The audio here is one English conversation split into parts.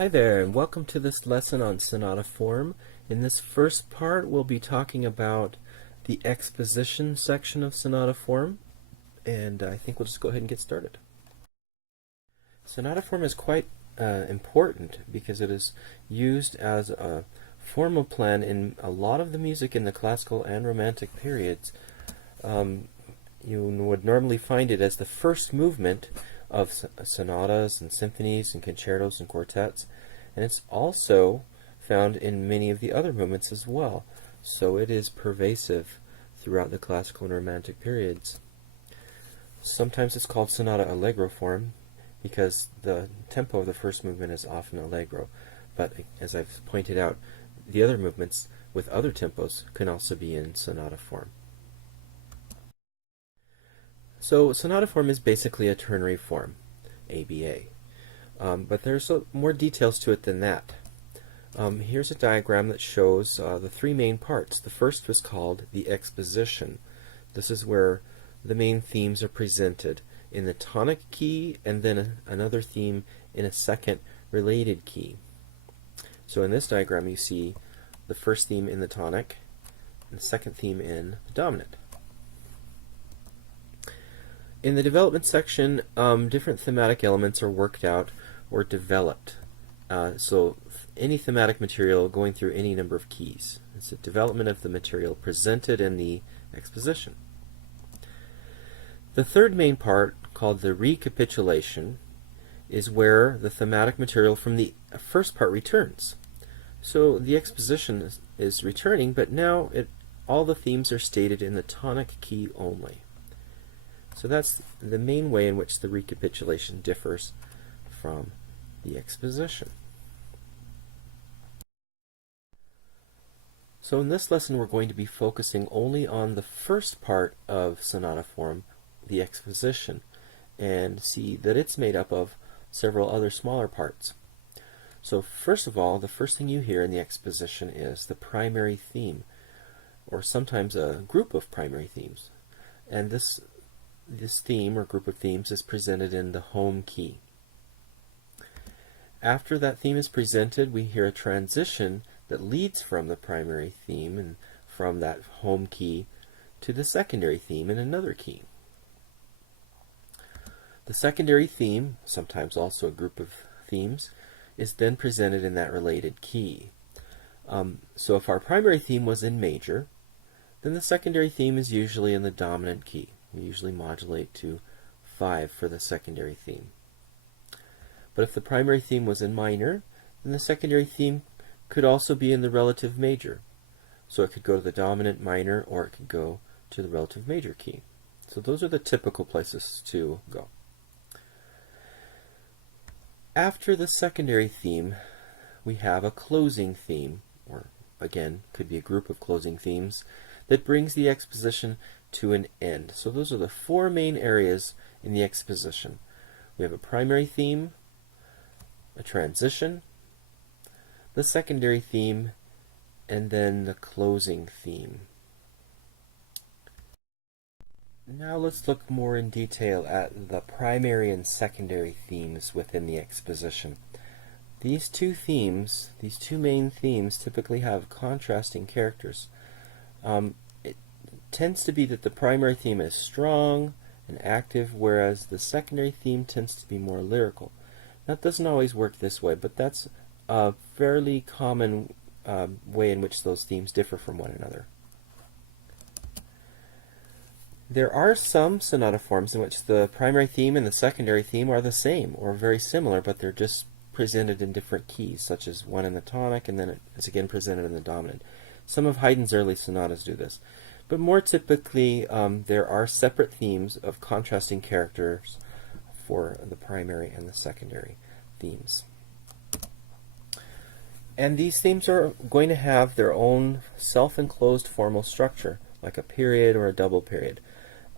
Hi there, and welcome to this lesson on sonata form. In this first part, we'll be talking about the exposition section of sonata form, and I think we'll just go ahead and get started. Sonata form is quite important because it is used as a formal plan in a lot of the music in the classical and romantic periods. You would normally find it as the first movement of sonatas and symphonies and concertos and quartets, and it's also found in many of the other movements as well, so it is pervasive throughout the classical and romantic periods. Sometimes it's called sonata allegro form because the tempo of the first movement is often allegro, but as I've pointed out, the other movements with other tempos can also be in sonata form. So sonata form is basically a ternary form, ABA. But there's more details to it than that. Here's a diagram that shows the three main parts. The first was called the exposition. This is where the main themes are presented in the tonic key and then another theme in a second related key. So in this diagram you see the first theme in the tonic and the second theme in the dominant. In the development section, different thematic elements are worked out or developed. So any thematic material going through any number of keys. It's a development of the material presented in the exposition. The third main part, called the recapitulation, is where the thematic material from the first part returns. So the exposition is returning, but now all the themes are stated in the tonic key only. So that's the main way in which the recapitulation differs from the exposition. So in this lesson we're going to be focusing only on the first part of sonata form, the exposition, and see that it's made up of several other smaller parts. So first of all, the first thing you hear in the exposition is the primary theme, or sometimes a group of primary themes. And this theme or group of themes is presented in the home key. After that theme is presented, we hear a transition that leads from the primary theme and from that home key to the secondary theme in another key. The secondary theme, sometimes also a group of themes, is then presented in that related key. So if our primary theme was in major, then the secondary theme is usually in the dominant key. We usually modulate to 5 for the secondary theme. But if the primary theme was in minor, then the secondary theme could also be in the relative major. So it could go to the dominant minor, or it could go to the relative major key. So those are the typical places to go. After the secondary theme, we have a closing theme, or again, could be a group of closing themes, that brings the exposition to an end. So those are the four main areas in the exposition. We have a primary theme, a transition, the secondary theme, and then the closing theme. Now let's look more in detail at the primary and secondary themes within the exposition. These two main themes typically have contrasting characters. It tends to be that the primary theme is strong and active, whereas the secondary theme tends to be more lyrical. That doesn't always work this way, but that's a fairly common way in which those themes differ from one another. There are some sonata forms in which the primary theme and the secondary theme are the same or very similar, but they're just presented in different keys, such as one in the tonic and then it is again presented in the dominant. Some of Haydn's early sonatas do this. But more typically, there are separate themes of contrasting characters for the primary and the secondary themes. And these themes are going to have their own self-enclosed formal structure, like a period or a double period.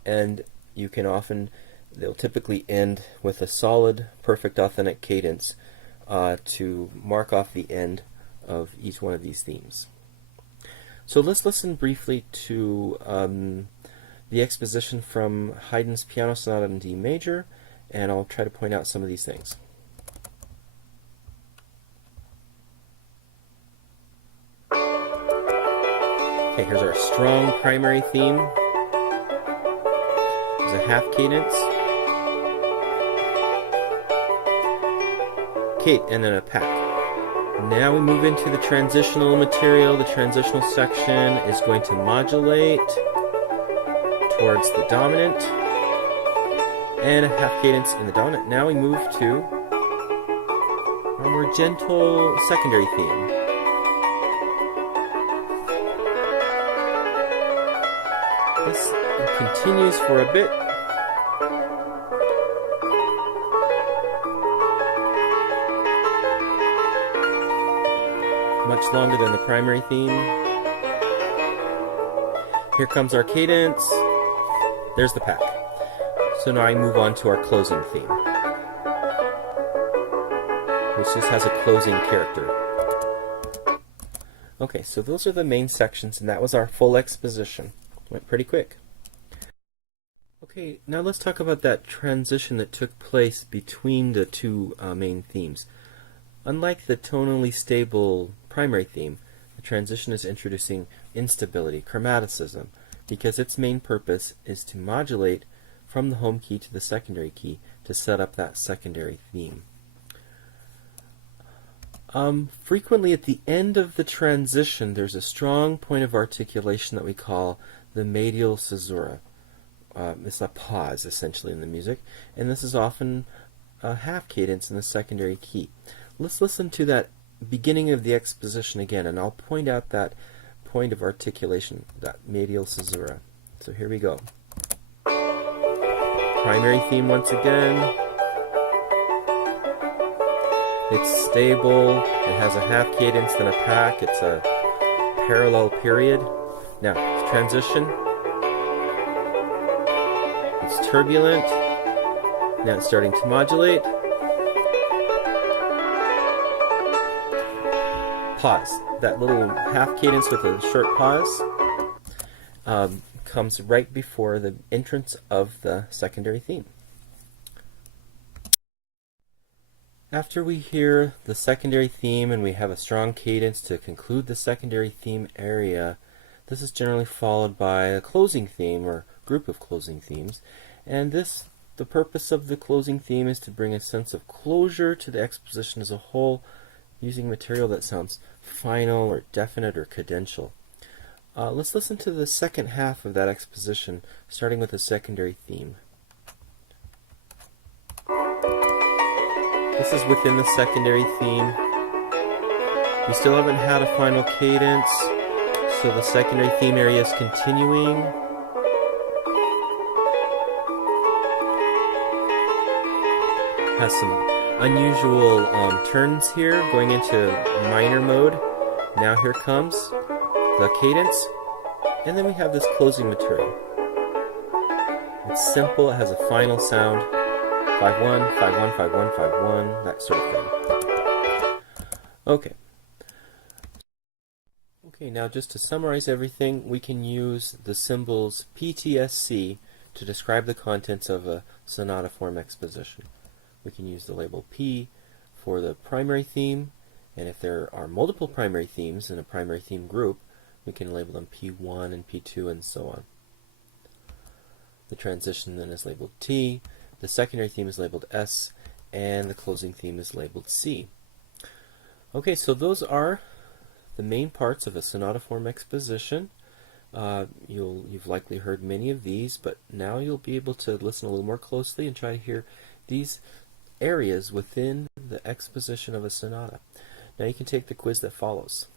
And they'll typically end with a solid, perfect, authentic cadence to mark off the end of each one of these themes. So let's listen briefly to the exposition from Haydn's Piano Sonata in D major, and I'll try to point out some of these things. Okay, here's our strong primary theme. There's a half cadence. Okay, and then a pack. Now we move into the transitional material. The transitional section is going to modulate towards the dominant and a half cadence in the dominant. Now we move to a more gentle secondary theme. This continues for a bit. Much longer than the primary theme. Here comes our cadence. There's the pack. So now I move on to our closing theme, which just has a closing character. Okay, so those are the main sections, and that was our full exposition. Went pretty quick. Okay, now let's talk about that transition that took place between the two main themes. Unlike the tonally stable primary theme, the transition is introducing instability, chromaticism, because its main purpose is to modulate from the home key to the secondary key to set up that secondary theme. Frequently at the end of the transition, there's a strong point of articulation that we call the medial caesura. It's a pause, essentially, in the music, and this is often a half cadence in the secondary key. Let's listen to that beginning of the exposition again, and I'll point out that point of articulation, that medial caesura. So here we go. Primary theme once again. It's stable, it has a half cadence, then a pack, it's a parallel period. Now, transition. It's turbulent. Now it's starting to modulate. Pause. That little half cadence with a short pause comes right before the entrance of the secondary theme. After we hear the secondary theme and we have a strong cadence to conclude the secondary theme area, this is generally followed by a closing theme or group of closing themes. And the purpose of the closing theme is to bring a sense of closure to the exposition as a whole, using material that sounds final or definite or cadential. Let's listen to the second half of that exposition, starting with the secondary theme. This is within the secondary theme. We still haven't had a final cadence, so the secondary theme area is continuing. Has some unusual turns here, going into minor mode. Now here comes the cadence, and then we have this closing material. It's simple, it has a final sound, 5-1, 5-1, 5-1, 5-1, that sort of thing. Okay, now just to summarize everything, we can use the symbols PTSC to describe the contents of a sonata form exposition. We can use the label P for the primary theme, and if there are multiple primary themes in a primary theme group, we can label them P1 and P2 and so on. The transition then is labeled T, the secondary theme is labeled S, and the closing theme is labeled C. Okay, so those are the main parts of a sonata form exposition. You've likely heard many of these, but now you'll be able to listen a little more closely and try to hear these areas within the exposition of a sonata. Now you can take the quiz that follows.